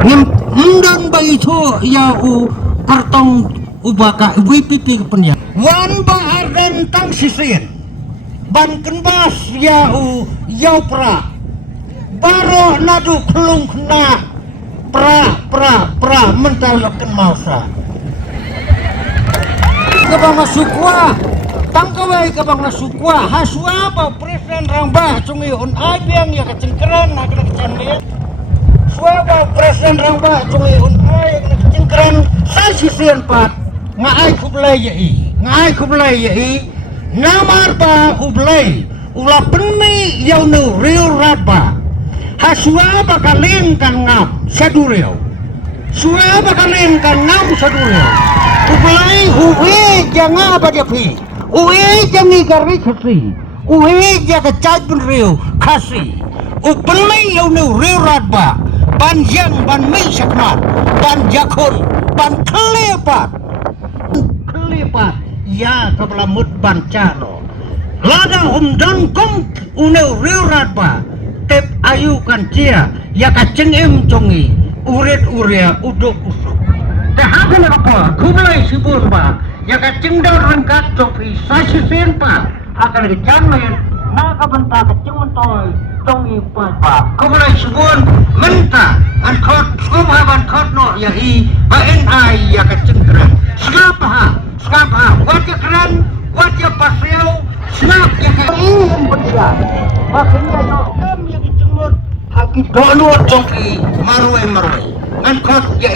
Ngem mdan ba itu ya kartong ubaka WPP kepenya. Wan ba ardan tang sisin. Ban kenbas ya pra. Baro nadu kelung kena pra mentalokan mausa. Kabang nasukwa. Tangkawai kabang nasukwa. Haswa ba presiden rambah cungi on abiang ya kecengkeran nak kecengkeran. Suaba presiden rambah cungi unai kecengkeran sasisian pat ngai kublai yai namar ba ublai ula penmi yau nu riu radba hasuaba kalin kan ngam sadureo suaba kalin kan ngam sadureo ublai huwe janga bajapi uwe jangi gari kasi uwe jaga cai penriu kasi upenmi yau nu riu radba ban yang ban mei sakmat ban jakun ban kelepat ya kepala mut ban cano ladang umdan kong uneu riurat ba tep ayu kan cia ya kaceng em congi uret urea uduk usuk tahakan apa kublai sibun ba ya kaceng dar rengkat copi sasi senpa akan kecanmen maka bentar kaceng mentoy tongi pa kublai sibun menta an khot skuma ban khot no ya hi ba en ai ya kaceng keren skapa wajah keren wajah pasriau snap ya kan berbeda makanya yo yang dicemut haki dolu congki marwe ngan khot ya